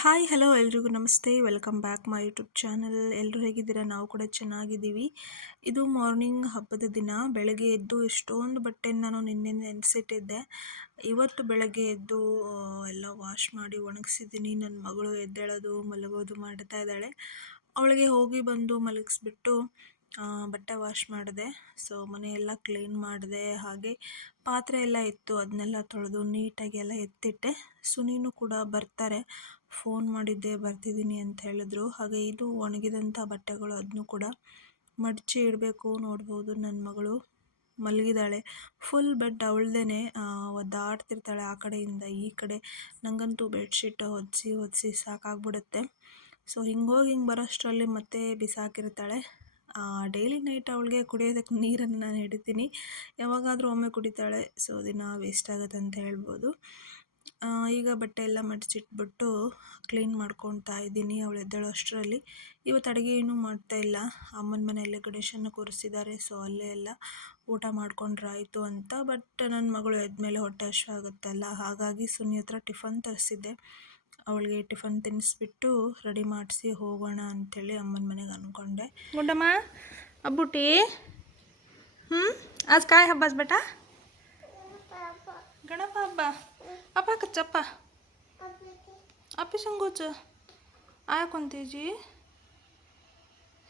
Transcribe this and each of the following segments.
Hi hello ಎಲ್ರಿಗೂ ನಮಸ್ತೆ. Welcome back my YouTube channel ಎಲ್ಲರೂ ಹೇಗಿದ್ದೀರಾ? ನಾವು ಕೂಡ ಚೆನ್ನಾಗಿದ್ದೀವಿ. ಇದು ಮಾರ್ನಿಂಗ್ ಹಬ್ಬದ ದಿನ. ಬೆಳಗ್ಗೆ ಎದ್ದು ಎಷ್ಟೊಂದು ಬಟ್ಟೆ ನಾನು ನಿನ್ನೆ ನೆನೆಸಿಟ್ಟಿದ್ದೆ. ಇವತ್ತು ಬೆಳಗ್ಗೆ ಎದ್ದು ಎಲ್ಲ ವಾಶ್ ಮಾಡಿ ಒಣಗಿಸಿದ್ದೀನಿ. ನನ್ನ ಮಗಳು ಎದ್ದೇಳೋದು, ಮಲಗೋದು ಮಾಡ್ತಾ ಇದ್ದಾಳೆ. ಅವಳಿಗೆ ಹೋಗಿ ಬಂದು ಮಲಗಿಸ್ಬಿಟ್ಟು ಬಟ್ಟೆ ವಾಶ್ ಮಾಡಿದೆ. ಸೊ ಮನೆಯೆಲ್ಲ ಕ್ಲೀನ್ ಮಾಡಿದೆ. ಹಾಗೆ ಪಾತ್ರೆ ಎಲ್ಲ ಇತ್ತು ಅದನ್ನೆಲ್ಲ ತೊಳೆದು ನೀಟಾಗಿ ಎಲ್ಲ ಎತ್ತಿಟ್ಟೆ. ಸುನೀನು ಕೂಡ ಬರ್ತಾರೆ. ಫೋನ್ ಮಾಡಿದ್ದೆ ಬರ್ತಿದ್ದೀನಿ ಅಂತ ಹೇಳಿದ್ರು. ಹಾಗೆ ಇದು ಒಣಗಿದಂಥ ಬಟ್ಟೆಗಳು ಅದನ್ನು ಕೂಡ ಮಡಚಿ ಇಡಬೇಕು ನೋಡ್ಬೋದು ನನ್ನ ಮಗಳು. ಮಲಗಿದಾಳೆ. ಫುಲ್ ಬೆಡ್ ಅವಳ್ದೇ ಒದ್ದಾಡ್ತಿರ್ತಾಳೆ ಆ ಕಡೆಯಿಂದ ಈ ಕಡೆ. ನನಗಂತೂ ಬೆಡ್ಶೀಟ್ ಹೊದಿಸಿ ಹೊದಿಸಿ ಸಾಕಾಗ್ಬಿಡುತ್ತೆ. ಸೊ ಹಿಂಗೋಗಿ ಹಿಂಗೆ ಬರೋಷ್ಟರಲ್ಲಿ ಮತ್ತೆ ಬಿಸಾಕಿರ್ತಾಳೆ. ಡೈಲಿ ನೈಟ್ ಅವಳಿಗೆ ಕುಡಿಯೋದಕ್ಕೆ ನೀರನ್ನು ನಾನು ಹಿಡಿತೀನಿ. ಯಾವಾಗಾದರೂ ಒಮ್ಮೆ ಕುಡಿತಾಳೆ. ಸೊ ದಿನ ವೇಸ್ಟ್ ಆಗುತ್ತೆ ಅಂತ ಹೇಳ್ಬೋದು. ಈಗ ಬಟ್ಟೆ ಎಲ್ಲ ಮಡಚಿಟ್ಬಿಟ್ಟು ಕ್ಲೀನ್ ಮಾಡ್ಕೊತಾ ಇದ್ದೀನಿ ಅವಳು ಎದ್ದೇಳೋ ಅಷ್ಟರಲ್ಲಿ. ಇವತ್ತು ಅಡುಗೆ ಏನೂ ಮಾಡ್ತಾ ಇಲ್ಲ. ಅಮ್ಮನ ಮನೆಯಲ್ಲೇ ಗಣೇಶನ ಕೂರಿಸಿದ್ದಾರೆ, ಸೊ ಅಲ್ಲೇ ಎಲ್ಲ ಊಟ ಮಾಡ್ಕೊಂಡ್ರಾಯಿತು ಅಂತ. ಬಟ್ ನನ್ನ ಮಗಳು ಎದ್ಮೇಲೆ ಹೊಟ್ಟೆ ಹಶು ಆಗುತ್ತಲ್ಲ, ಹಾಗಾಗಿ ಸುನಿ ಹತ್ರ ಟಿಫನ್ ತರಿಸಿದ್ದೆ. ಅವಳಿಗೆ ಟಿಫನ್ ತಿನ್ನಿಸ್ಬಿಟ್ಟು ರೆಡಿ ಮಾಡಿಸಿ ಹೋಗೋಣ ಅಂಥೇಳಿ ಅಮ್ಮನ ಮನೆಗೆ ಅಂದ್ಕೊಂಡೆ. ಗುಂಡಮ್ಮ ಅಬ್ಬುಟಿ ಹ್ಞೂ आज काय हब्बास बेटा गणप हब्बा अप्पा कच्चप्प अप्पी संगोच आया कोणती जी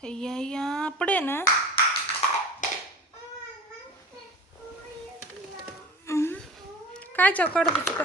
अय्या अय्या पडे ना हम्म. काय चौकाड चुका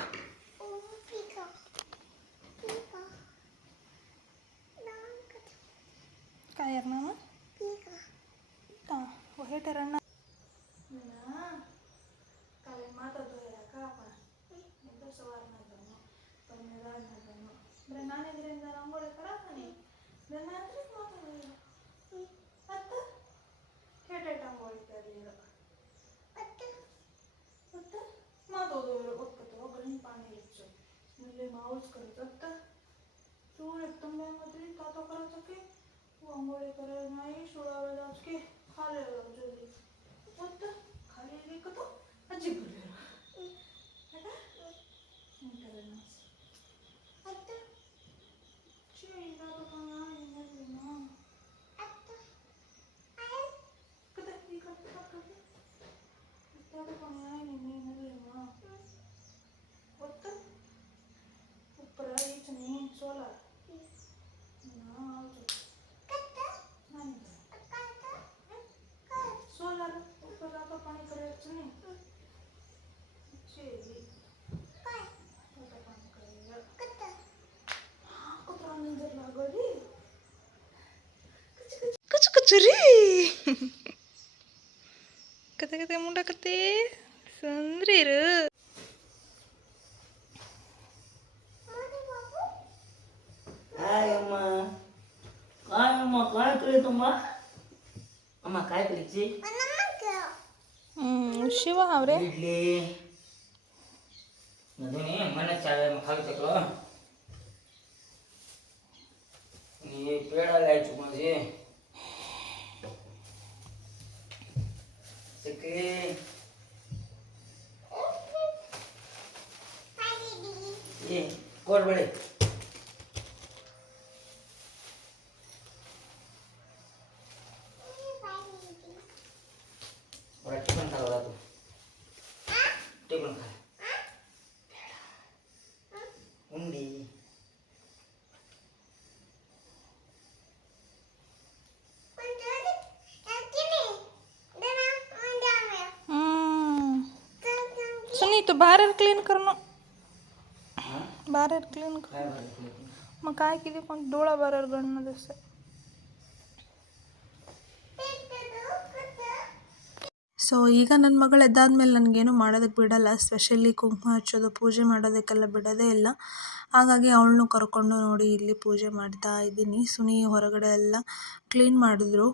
पाऊस करत आत्ता चूळ एकदम बायमध्ये तातो करत होते आंघोळे करत नाही सोळावे जाऊच के? खाले जाऊ जल्दी आत्ता खाली देखो तो? अजीब बोले बेटा नहीं करना চুরি ಕತೆ ಕತೆ ಮುಂಡ ಕತೆ ಸಂದ್ರಿರು காயம்மா காயம்மா காய் கழித்தம்மா அம்மா காய் கழிச்சு ಶಿವ ಅವರೇ ಇಡ್ಲಿ ಮದುವೆ ಮನೆ ಚಾವೆ ಮಕ್ಕಳು ತಕ್ಕಳು ಈ ಪೇಡಲ್ಲಿ ಹಚ್ಕೊಂಡಿ माझी चकली ये कोड बड़े बड़ा तो बाहेर क्लीन करणं हाँ बाहेर क्लीन कर काय बरं मग काय केली पण डोळा बाहेर गणणं जसं ಸೊ ಈಗ ನನ್ನ ಮಗಳು ಎದ್ದಾದ್ಮೇಲೆ ನನಗೇನು ಮಾಡೋದಕ್ಕೆ ಬಿಡಲ್ಲ ಸ್ಪೆಷಲಿ ಕುಂಕುಮ ಹಚ್ಚೋದು ಪೂಜೆ ಮಾಡೋದಕ್ಕೆಲ್ಲ ಬಿಡೋದೇ ಇಲ್ಲ ಹಾಗಾಗಿ ಅವಳನ್ನು ಕರ್ಕೊಂಡು ನೋಡಿ ಇಲ್ಲಿ ಪೂಜೆ ಮಾಡ್ತಾ ಇದ್ದೀನಿ ಸುನಿ ಹೊರಗಡೆ ಎಲ್ಲ ಕ್ಲೀನ್ ಮಾಡಿದ್ರು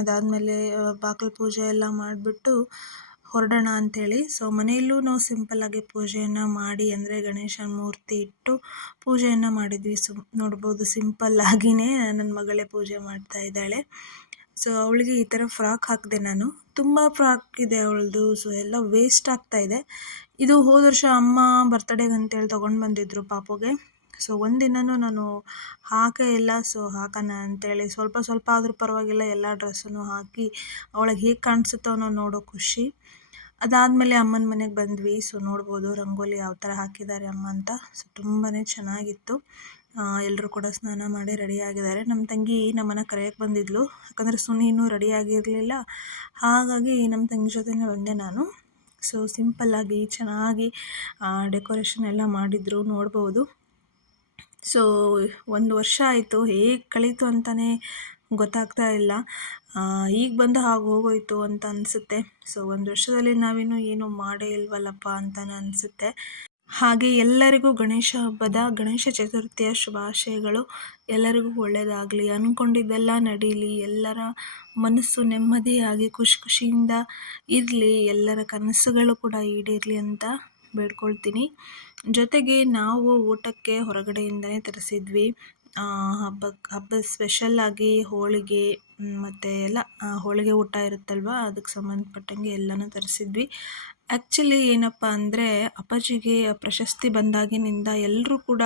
ಅದಾದಮೇಲೆ ಬಾಗಿಲು ಪೂಜೆ ಎಲ್ಲ ಮಾಡಿಬಿಟ್ಟು ಹೊರಡೋಣ ಅಂಥೇಳಿ ಸೊ ಮನೆಯಲ್ಲೂ ನಾವು ಸಿಂಪಲ್ಲಾಗಿ ಪೂಜೆಯನ್ನು ಮಾಡಿ ಅಂದರೆ ಗಣೇಶನ ಮೂರ್ತಿ ಇಟ್ಟು ಪೂಜೆಯನ್ನು ಮಾಡಿದ್ವಿ. ಸುಮ್ ನೋಡ್ಬೋದು ಸಿಂಪಲ್ಲಾಗಿಯೇ ನನ್ನ ಮಗಳೇ ಪೂಜೆ ಮಾಡ್ತಾ ಇದ್ದಾಳೆ. ಸೊ ಅವಳಿಗೆ ಈ ಥರ ಫ್ರಾಕ್ ಹಾಕಿದೆ ನಾನು. ತುಂಬ ಫ್ರಾಕ್ ಇದೆ ಅವಳದು. ಸೊ ಎಲ್ಲ ವೇಸ್ಟ್ ಆಗ್ತಾ ಇದೆ. ಇದು ಹೋದ ವರ್ಷ ಅಮ್ಮ ಬರ್ತಡೇಗೆ ಅಂತೇಳಿ ತೊಗೊಂಡು ಬಂದಿದ್ರು ಪಾಪುಗೆ. ಸೊ ಒಂದಿನನೂ ನಾನು ಹಾಕೇ ಇಲ್ಲ. ಸೊ ಹಾಕೋಣ ಅಂತೇಳಿ ಸ್ವಲ್ಪ ಸ್ವಲ್ಪ ಆದರೂ ಪರವಾಗಿಲ್ಲ. ಎಲ್ಲ ಡ್ರೆಸ್ಸನ್ನು ಹಾಕಿ ಅವಳಿಗೆ ಹೇಗೆ ಕಾಣಿಸುತ್ತೋ ಅನ್ನೋ ನೋಡೋ ಖುಷಿ. ಅದಾದಮೇಲೆ ಅಮ್ಮನ ಮನೆಗೆ ಬಂದ್ವಿ. ಸೊ ನೋಡ್ಬೋದು ರಂಗೋಲಿ ಯಾವ ಥರ ಹಾಕಿದ್ದಾರೆ ಅಮ್ಮ ಅಂತ. ಸೊ ತುಂಬಾ ಚೆನ್ನಾಗಿತ್ತು. ಎಲ್ಲರೂ ಕೂಡ ಸ್ನಾನ ಮಾಡಿ ರೆಡಿ ಆಗಿದ್ದಾರೆ. ನಮ್ಮ ತಂಗಿ ನಮ್ಮನ್ನು ಕರೆಯೋಕ್ಕೆ ಬಂದಿದ್ಲು. ಯಾಕಂದರೆ ರೆಡಿ ಆಗಿರಲಿಲ್ಲ. ಹಾಗಾಗಿ ನಮ್ಮ ತಂಗಿ ಜೊತೆನೇ ಬಂದೆ ನಾನು. ಸೊ ಸಿಂಪಲ್ಲಾಗಿ ಚೆನ್ನಾಗಿ ಡೆಕೋರೇಷನ್ ಎಲ್ಲ ಮಾಡಿದ್ರು. ನೋಡ್ಬೋದು. ಸೊ ಒಂದು ವರ್ಷ ಆಯಿತು, ಹೇಗೆ ಕಳೀತು ಅಂತಲೇ ಗೊತ್ತಾಗ್ತಾ ಇಲ್ಲ. ಈಗ ಬಂದು ಹಾಗೆ ಹೋಗೋಯ್ತು ಅಂತ ಅನಿಸುತ್ತೆ. ಸೊ ಒಂದು ವರ್ಷದಲ್ಲಿ ನಾವೇನು ಏನೂ ಮಾಡೇ ಇಲ್ವಲ್ಲಪ್ಪ ಅಂತಲೇ ಅನಿಸುತ್ತೆ. ಹಾಗೆ ಎಲ್ಲರಿಗೂ ಗಣೇಶ ಹಬ್ಬದ, ಗಣೇಶ ಚತುರ್ಥಿಯ ಶುಭಾಶಯಗಳು. ಎಲ್ಲರಿಗೂ ಒಳ್ಳೆಯದಾಗಲಿ ಅಂದ್ಕೊಂಡಿದ್ದೆಲ್ಲ ನಡೀಲಿ. ಎಲ್ಲರ ಮನಸ್ಸು ನೆಮ್ಮದಿಯಾಗಿ, ಖುಷಿ ಖುಷಿಯಿಂದ ಇರಲಿ. ಎಲ್ಲರ ಕನಸುಗಳು ಕೂಡ ಈಡೇರಲಿ ಅಂತ ಬೇಡ್ಕೊಳ್ತೀನಿ. ಜೊತೆಗೆ ನಾವು ಊಟಕ್ಕೆ ಹೊರಗಡೆಯಿಂದನೇ ತರಿಸಿದ್ವಿ. ಹಬ್ಬಕ್ಕೆ ಹಬ್ಬದ ಸ್ಪೆಷಲ್ಲಾಗಿ ಹೋಳಿಗೆ ಮತ್ತು ಎಲ್ಲ ಹೋಳಿಗೆ ಊಟ ಇರುತ್ತಲ್ವ, ಅದಕ್ಕೆ ಸಂಬಂಧಪಟ್ಟಂಗೆ ಎಲ್ಲನೂ ತರಿಸಿದ್ವಿ. ಆ್ಯಕ್ಚುಲಿ ಏನಪ್ಪ ಅಂದರೆ ಅಪ್ಪಾಜಿಗೆ ಪ್ರಶಸ್ತಿ ಬಂದಾಗಿನಿಂದ ಎಲ್ಲರೂ ಕೂಡ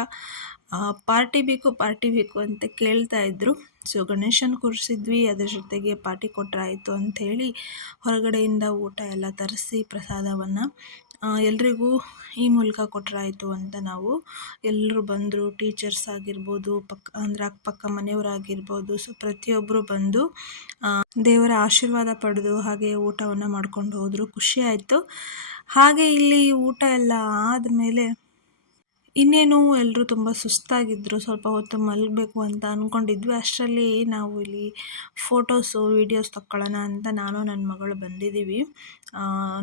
ಪಾರ್ಟಿ ಬೇಕು ಪಾರ್ಟಿ ಬೇಕು ಅಂತ ಕೇಳ್ತಾ ಇದ್ದರು ಸೊ ಗಣೇಶನ ಕೂರಿಸಿದ್ವಿ, ಅದರ ಜೊತೆಗೆ ಪಾರ್ಟಿ ಕೊಟ್ಟರೆ ಆಯಿತು ಅಂಥೇಳಿ ಹೊರಗಡೆಯಿಂದ ಊಟ ಎಲ್ಲ ತರಿಸಿ ಪ್ರಸಾದವನ್ನು. ಎಲ್ರಿಗೂ ಈ ಮೂಲಕ ಕೊಟ್ಟರಾಯ್ತು ಅಂತ ನಾವು ಎಲ್ಲರೂ ಬಂದರು ಟೀಚರ್ಸ್ ಆಗಿರ್ಬೋದು ಪಕ್ಕ ಅಂದರೆ ಅಕ್ಕಪಕ್ಕ ಮನೆಯವರಾಗಿರ್ಬೋದು ಸೊ ಪ್ರತಿಯೊಬ್ಬರು ಬಂದು ದೇವರ ಆಶೀರ್ವಾದ ಪಡೆದು ಹಾಗೆ ಊಟವನ್ನು ಮಾಡ್ಕೊಂಡು ಹೋದರು. ಖುಷಿ ಆಯಿತು. ಹಾಗೆ ಇಲ್ಲಿ ಊಟ ಎಲ್ಲ ಆದಮೇಲೆ ಇನ್ನೇನು ಎಲ್ಲರೂ ತುಂಬ ಸುಸ್ತಾಗಿದ್ದರು ಸ್ವಲ್ಪ ಹೊತ್ತು ಮಲಗಬೇಕು ಅಂತ ಅಂದ್ಕೊಂಡಿದ್ವಿ ಅಷ್ಟರಲ್ಲಿ ನಾವು ಇಲ್ಲಿ ಫೋಟೋಸು, ವೀಡಿಯೋಸ್ ತಕ್ಕೊಳ್ಳೋಣ ಅಂತ ನಾನು ನನ್ನ ಮಗಳು ಬಂದಿದ್ದೀವಿ.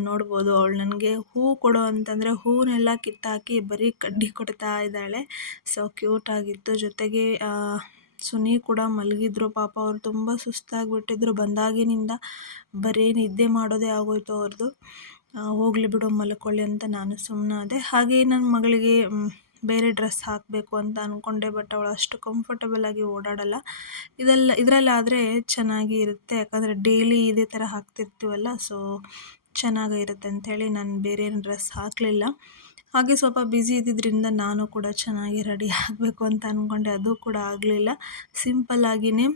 ನೋಡ್ಬೋದು ಅವಳು ನನಗೆ ಹೂ ಕೊಡು ಅಂತಂದರೆ ಹೂವನ್ನೆಲ್ಲ ಕಿತ್ತಾಕಿ ಬರೀ ಕಡ್ಡಿ ಕೊಡ್ತಾ ಇದ್ದಾಳೆ. ಸೊ ಕ್ಯೂಟಾಗಿತ್ತು ಜೊತೆಗೆ ಸುನಿ ಕೂಡ ಮಲಗಿದ್ರು. ಪಾಪ ಅವ್ರು ತುಂಬ ಸುಸ್ತಾಗಿಬಿಟ್ಟಿದ್ರು. ಬಂದಾಗಿನಿಂದ ಬರೀ ನಿದ್ದೆ ಮಾಡೋದೇ ಆಗೋಯ್ತು ಅವ್ರದ್ದು ಹೋಗಲಿ ಬಿಡು ಮಲ್ಕೊಳ್ಳಿ ಅಂತ ನಾನು ಸುಮ್ಮನಾದೆ ಹಾಗೆ ನನ್ನ ಮಗಳಿಗೆ ಬೇರೆ ಡ್ರೆಸ್ ಹಾಕಬೇಕು ಅಂತ ಅಂದ್ಕೊಂಡೆ ಬಟ್ ಅವಳು ಅಷ್ಟು ಕಂಫರ್ಟಬಲಾಗಿ ಓಡಾಡಲ್ಲ. ಇದೆಲ್ಲ, ಇದರಲ್ಲಾದರೆ ಚೆನ್ನಾಗಿ ಇರುತ್ತೆ. ಯಾಕಂದರೆ ಡೈಲಿ ಇದೇ ಥರ ಹಾಕ್ತಿರ್ತೀವಲ್ಲ ಸೊ ಚೆನ್ನಾಗಿರುತ್ತೆ ಅಂಥೇಳಿ ನಾನು ಬೇರೆ ಏನು ಡ್ರೆಸ್ ಹಾಕಲಿಲ್ಲ. ಹಾಗೆ ಸ್ವಲ್ಪ ಬ್ಯುಸಿ ಇದ್ದಿದ್ದರಿಂದ ನಾನು ಕೂಡ ಚೆನ್ನಾಗಿ ರೆಡಿ ಆಗಬೇಕು ಅಂತ ಅಂದ್ಕೊಂಡೆ ಅದು ಕೂಡ ಆಗಲಿಲ್ಲ. ಸಿಂಪಲ್ಲಾಗಿಯೇ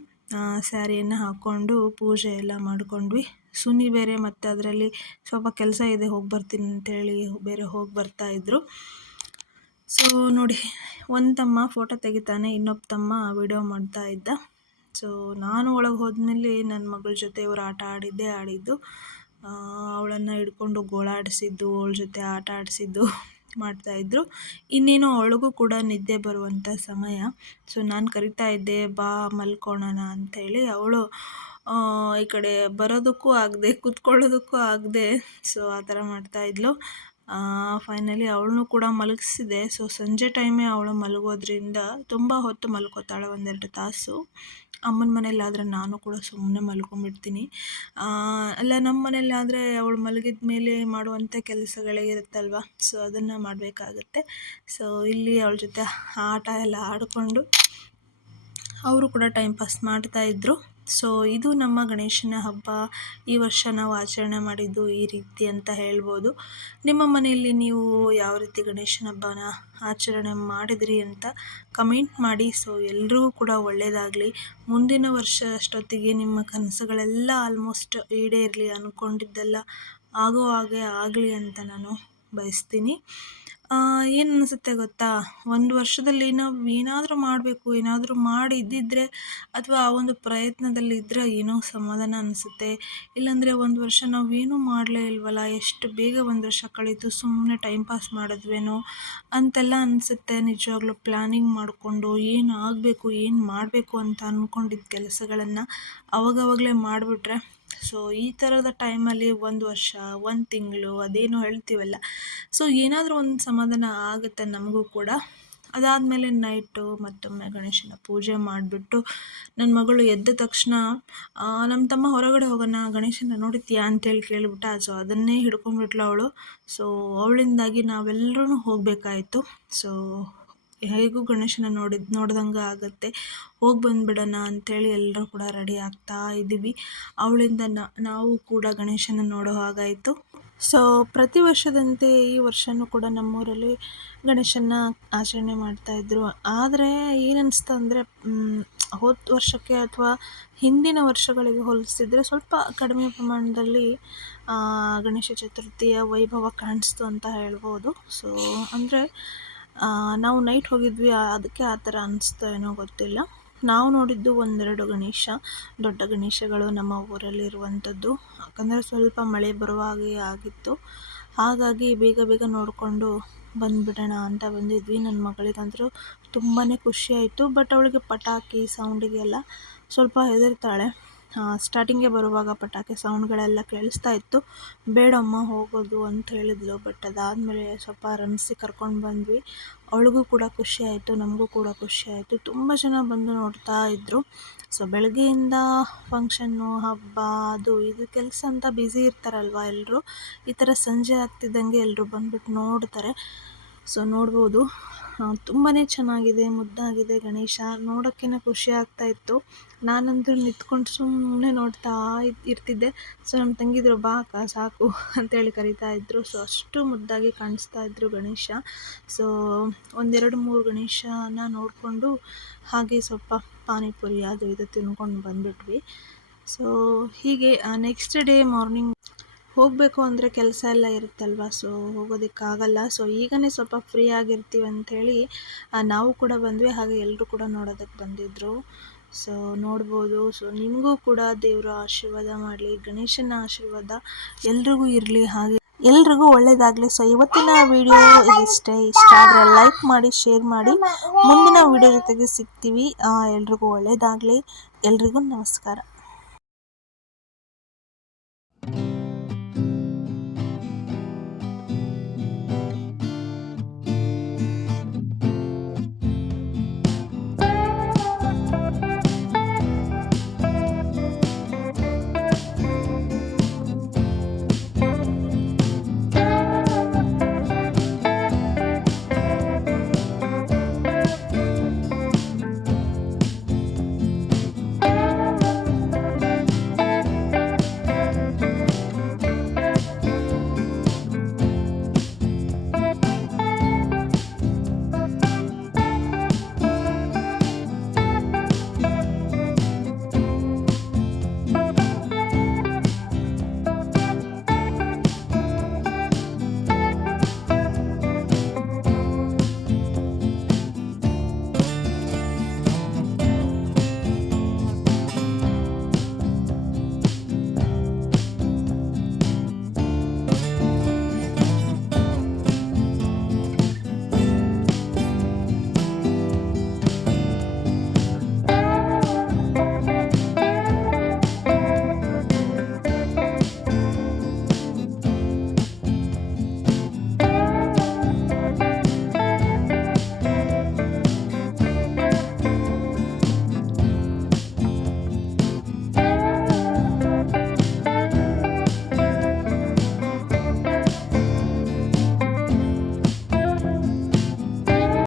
ಸ್ಯಾರಿಯನ್ನು ಹಾಕ್ಕೊಂಡು ಪೂಜೆ ಎಲ್ಲ ಮಾಡಿಕೊಂಡ್ವಿ. ಸುನಿ ಬೇರೆ ಮತ್ತು ಅದರಲ್ಲಿ ಸ್ವಲ್ಪ ಕೆಲಸ ಇದೆ, ಹೋಗಿ ಬರ್ತೀನಿ ಅಂತೇಳಿ ಬೇರೆ ಹೋಗಿ ಬರ್ತಾಯಿದ್ರು ಸೊ ನೋಡಿ, ಒಂದು ತಮ್ಮ ಫೋಟೋ ತೆಗಿತಾನೆ, ಇನ್ನೊಬ್ಬ ತಮ್ಮ ವಿಡಿಯೋ ಮಾಡ್ತಾ ಇದ್ದ. ಸೊ ನಾನು ಒಳಗೆ ಹೋದ್ಮೇಲೆ ನನ್ನ ಮಗಳ ಜೊತೆ ಇವರು ಆಟ ಆಡಿದ್ದೇ ಆಡಿದ್ದು. ಅವಳನ್ನು ಹಿಡ್ಕೊಂಡು ಗೋಳಾಡಿಸಿದ್ದು, ಅವಳ ಜೊತೆ ಆಟ ಆಡಿಸಿದ್ದು. ಮಾಡ್ತಾಯಿದ್ರು ಇನ್ನೇನು ಅವಳಿಗೂ ಕೂಡ ನಿದ್ದೆ ಬರುವಂಥ ಸಮಯ. ಸೊ ನಾನು ಕರಿತಾ ಇದ್ದೆ, ಬಾ ಮಲ್ಕೊಳ್ಳೋಣ ಅಂಥೇಳಿ ಅವಳು ಈ ಕಡೆ ಬರೋದಕ್ಕೂ ಆಗದೆ, ಕೂತ್ಕೊಳ್ಳೋದಕ್ಕೂ ಆಗದೆ ಸೊ ಆ ಥರ ಮಾಡ್ತಾಯಿದ್ಲು ಫೈನಲಿ ಅವಳನ್ನೂ ಕೂಡ ಮಲಗಿಸಿದೆ. ಸೊ ಸಂಜೆ ಟೈಮೇ ಅವಳು ಮಲಗೋದ್ರಿಂದ ತುಂಬ ಹೊತ್ತು ಮಲ್ಕೋತಾಳೆ ಒಂದೆರಡು ತಾಸು. ಅಮ್ಮನ ಮನೇಲಾದರೆ ನಾನು ಕೂಡ ಸುಮ್ಮನೆ ಮಲ್ಕೊಂಡ್ಬಿಡ್ತೀನಿ. ಅಲ್ಲ ನಮ್ಮ ಮನೇಲಾದರೆ ಅವಳು ಮಲಗಿದ ಮೇಲೆ ಮಾಡುವಂಥ ಕೆಲಸಗಳೇ ಇರುತ್ತಲ್ವ? ಸೊ ಅದನ್ನು ಮಾಡಬೇಕಾಗತ್ತೆ. ಸೊ ಇಲ್ಲಿ ಅವಳ ಜೊತೆ ಆಟ ಎಲ್ಲ ಆಡಿಕೊಂಡು ಅವರು ಕೂಡ ಟೈಮ್ ಪಾಸ್ ಮಾಡ್ತಾಯಿದ್ರು ಸೊ ಇದು ನಮ್ಮ ಗಣೇಶನ ಹಬ್ಬ. ಈ ವರ್ಷ ನಾವು ಆಚರಣೆ ಮಾಡಿದ್ದು ಈ ರೀತಿ ಅಂತ ಹೇಳ್ಬೋದು. ನಿಮ್ಮ ಮನೆಯಲ್ಲಿ ನೀವು ಯಾವ ರೀತಿ ಗಣೇಶನ ಹಬ್ಬನ ಆಚರಣೆ ಮಾಡಿದ್ರಿ ಅಂತ ಕಮೆಂಟ್ ಮಾಡಿ. ಸೊ ಎಲ್ರಿಗೂ ಕೂಡ ಒಳ್ಳೆಯದಾಗಲಿ ಮುಂದಿನ ವರ್ಷ ಅಷ್ಟೊತ್ತಿಗೆ ನಿಮ್ಮ ಕನಸುಗಳೆಲ್ಲ ಆಲ್ಮೋಸ್ಟ್ ಈಡೇರಲಿ ಅಂದ್ಕೊಂಡಿದ್ದೆಲ್ಲ ಆಗೋ ಹಾಗೆ ಆಗಲಿ ಅಂತ ನಾನು ಬಯಸ್ತೀನಿ. ಏನು ಅನಿಸುತ್ತೆ ಗೊತ್ತಾ? ಒಂದು ವರ್ಷದಲ್ಲಿ ನಾವು ಏನಾದರೂ ಮಾಡಬೇಕು, ಏನಾದರೂ ಮಾಡಿ ಇದ್ದಿದ್ದರೆ ಅಥವಾ ಆ ಒಂದು ಪ್ರಯತ್ನದಲ್ಲಿ ಇದ್ದರೆ ಏನೋ ಸಮಾಧಾನ ಅನಿಸುತ್ತೆ. ಇಲ್ಲಾಂದರೆ ಒಂದು ವರ್ಷ ನಾವೇನೂ ಮಾಡಲೇ ಇಲ್ವಲ್ಲ, ಎಷ್ಟು ಬೇಗ ಒಂದು ವರ್ಷ ಕಳೀತು ಸುಮ್ಮನೆ ಟೈಮ್ ಪಾಸ್ ಮಾಡಿದ್ವೇನೋ ಅಂತೆಲ್ಲ ಅನಿಸುತ್ತೆ ನಿಜವಾಗ್ಲೂ. ಪ್ಲ್ಯಾನಿಂಗ್ ಮಾಡಿಕೊಂಡು ಏನು ಆಗಬೇಕು, ಏನು ಮಾಡಬೇಕು ಅಂತ ಅಂದ್ಕೊಂಡಿದ್ದ ಕೆಲಸಗಳನ್ನು ಅವಾಗವಾಗಲೇ ಮಾಡಿಬಿಟ್ರೆ ಸೊ ಈ ಥರದ ಟೈಮಲ್ಲಿ ಒಂದು ವರ್ಷ, ಒಂದು ತಿಂಗಳು ಅದೇನೋ ಹೇಳ್ತೀವಲ್ಲ. ಸೊ ಏನಾದರೂ ಒಂದು ಸಮಾಧಾನ ಆಗುತ್ತೆ ನಮಗೂ ಕೂಡ. ಅದಾದಮೇಲೆ ನೈಟು ಮತ್ತೊಮ್ಮೆ ಗಣೇಶನ ಪೂಜೆ ಮಾಡಿಬಿಟ್ಟು ನನ್ನ ಮಗಳು ಎದ್ದ ತಕ್ಷಣ ನಮ್ಮ ತಮ್ಮ ಹೊರಗಡೆ ಹೋಗೋಣ, ಗಣೇಶನ ನೋಡಿದ್ಯಾ ಅಂತೇಳಿ ಕೇಳಿಬಿಟ್ಟ. ಸೊ ಅದನ್ನೇ ಹಿಡ್ಕೊಂಡ್ಬಿಟ್ಲು ಅವಳು. ಸೊ ಅವಳಿಂದಾಗಿ ನಾವೆಲ್ಲರೂ ಹೋಗಬೇಕಾಯಿತು. ಸೊ ಹೇಗೂ ಗಣೇಶನ ನೋಡಿದ ನೋಡ್ದಂಗೆ ಆಗುತ್ತೆ. ಹೋಗಿ ಬಂದುಬಿಡೋಣ ಅಂಥೇಳಿ ಎಲ್ಲರೂ ಕೂಡ ರೆಡಿ ಆಗ್ತಾ ಇದ್ದೀವಿ ಅವಳಿಂದ ನಾವು ಕೂಡ ಗಣೇಶನ ನೋಡೋ ಹಾಗಾಯಿತು. ಸೊ ಪ್ರತಿ ವರ್ಷದಂತೆ ಈ ವರ್ಷನೂ ಕೂಡ ನಮ್ಮೂರಲ್ಲಿ ಗಣೇಶನ ಆಚರಣೆ ಮಾಡ್ತಾಯಿದ್ರು ಆದರೆ ಏನನ್ನಿಸ್ತು ಅಂದರೆ ಹೋದ ವರ್ಷಕ್ಕೆ ಅಥವಾ ಹಿಂದಿನ ವರ್ಷಗಳಿಗೆ ಹೋಲಿಸಿದ್ರೆ ಸ್ವಲ್ಪ ಕಡಿಮೆ ಪ್ರಮಾಣದಲ್ಲಿ ಗಣೇಶ ಚತುರ್ಥಿಯ ವೈಭವ ಕಾಣಿಸ್ತು ಅಂತ ಹೇಳ್ಬೋದು. ಸೊ ಅಂದರೆ ನಾವು ನೈಟ್ ಹೋಗಿದ್ವಿ ಅದಕ್ಕೆ ಆ ಥರ ಅನಿಸ್ತಾ ಏನೋ ಗೊತ್ತಿಲ್ಲ. ನಾವು ನೋಡಿದ್ದು ಒಂದೆರಡು ಗಣೇಶ, ದೊಡ್ಡ ಗಣೇಶಗಳು ನಮ್ಮ ಊರಲ್ಲಿರುವಂಥದ್ದು. ಯಾಕಂದರೆ ಸ್ವಲ್ಪ ಮಳೆ ಬರುವ ಹಾಗೆ ಆಗಿತ್ತು. ಹಾಗಾಗಿ ಬೇಗ ಬೇಗ ನೋಡಿಕೊಂಡು ಬಂದುಬಿಡೋಣ ಅಂತ ಬಂದಿದ್ವಿ. ನನ್ನ ಮಗಳಿಗಂತೂ ತುಂಬಾ ಖುಷಿಯಾಯಿತು ಬಟ್ ಅವಳಿಗೆ ಪಟಾಕಿ, ಸೌಂಡಿಗೆಲ್ಲ ಸ್ವಲ್ಪ ಹೆದರ್ತಾಳೆ. ಸ್ಟಾರ್ಟಿಂಗೇ ಬರುವಾಗ ಪಟಾಕಿ ಸೌಂಡ್ಗಳೆಲ್ಲ ಕೇಳಿಸ್ತಾ ಇತ್ತು. ಬೇಡಮ್ಮ ಹೋಗೋದು ಅಂತ ಹೇಳಿದ್ಲು ಬಟ್ ಅದಾದಮೇಲೆ ಸ್ವಲ್ಪ ರಮಿಸಿ ಕರ್ಕೊಂಡು ಬಂದ್ವಿ. ಅವಳಿಗೂ ಕೂಡ ಖುಷಿ ಆಯಿತು, ನಮಗೂ ಕೂಡ ಖುಷಿ ಆಯಿತು. ತುಂಬ ಜನ ಬಂದು ನೋಡ್ತಾ ಇದ್ದರು ಸೊ ಬೆಳಗ್ಗೆಯಿಂದ ಫಂಕ್ಷನ್ನು ಹಬ್ಬ, ಅದು, ಇದು ಕೆಲಸ ಅಂತ ಬ್ಯುಸಿ ಇರ್ತಾರಲ್ವ ಎಲ್ಲರೂ ಈ ಥರ ಸಂಜೆ ಆಗ್ತಿದ್ದಂಗೆ ಎಲ್ಲರೂ ಬಂದ್ಬಿಟ್ಟು ನೋಡ್ತಾರೆ. ಸೊ ನೋಡ್ಬೋದು. ತುಂಬಾ ಚೆನ್ನಾಗಿದೆ, ಮುದ್ದಾಗಿದೆ ಗಣೇಶ. ನೋಡೋಕ್ಕಿನ್ನ ಖುಷಿ ಆಗ್ತಾ ಇತ್ತು. ನಾನಂತೂ ನಿಂತ್ಕೊಂಡು ಸುಮ್ಮನೆ ನೋಡ್ತಾ ಇರ್ತಿದ್ದೆ. ಸೊ ನಮ್ಮ ತಂಗಿದ್ರು, ಬಾ ಅಕ್ಕ, ಸಾಕು, ಅಂತೇಳಿ ಕರಿತಾ ಇದ್ರು. ಸೊ ಅಷ್ಟು ಮುದ್ದಾಗಿ ಕಾಣಿಸ್ತಾ ಇದ್ರು ಗಣೇಶ. ಸೊ ಒಂದೆರಡು ಮೂರು ಗಣೇಶನ ನೋಡಿಕೊಂಡು ಹಾಗೆ ಸ್ವಲ್ಪ ಪಾನಿಪುರಿ ಅದು ಇದು ತಿನ್ಕೊಂಡು ಬಂದ್ಬಿಟ್ವಿ. ಸೊ ಹೀಗೆ ನೆಕ್ಸ್ಟ್ ಡೇ ಮಾರ್ನಿಂಗ್ ಹೋಗಬೇಕು ಅಂದರೆ ಕೆಲಸ ಎಲ್ಲ ಇರುತ್ತಲ್ವ? ಸೊ ಹೋಗೋದಕ್ಕಾಗಲ್ಲ. ಸೊ ಈಗಲೇ ಸ್ವಲ್ಪ ಫ್ರೀ ಆಗಿರ್ತೀವಿ ಅಂಥೇಳಿ ನಾವು ಕೂಡ ಬಂದ್ವಿ. ಹಾಗೆ ಎಲ್ಲರೂ ಕೂಡ ನೋಡೋದಕ್ಕೆ ಬಂದಿದ್ದರು ಸೊ ನೋಡ್ಬೋದು. ಸೊ ನಿಮಗೂ ಕೂಡ ದೇವರ ಆಶೀರ್ವಾದ ಮಾಡಲಿ, ಗಣೇಶನ ಆಶೀರ್ವಾದ ಎಲ್ರಿಗೂ ಇರಲಿ. ಹಾಗೆ ಎಲ್ರಿಗೂ ಒಳ್ಳೇದಾಗಲಿ. ಸೊ ಇವತ್ತಿನ ವಿಡಿಯೋ ಇಷ್ಟೇ ಇಷ್ಟ ಆದರೆ ಲೈಕ್ ಮಾಡಿ ಶೇರ್ ಮಾಡಿ. ಮುಂದಿನ ವಿಡಿಯೋ ಜೊತೆಗೆ ಸಿಗ್ತೀವಿ. ಎಲ್ರಿಗೂ ಒಳ್ಳೇದಾಗಲಿ. ಎಲ್ರಿಗೂ ನಮಸ್ಕಾರ.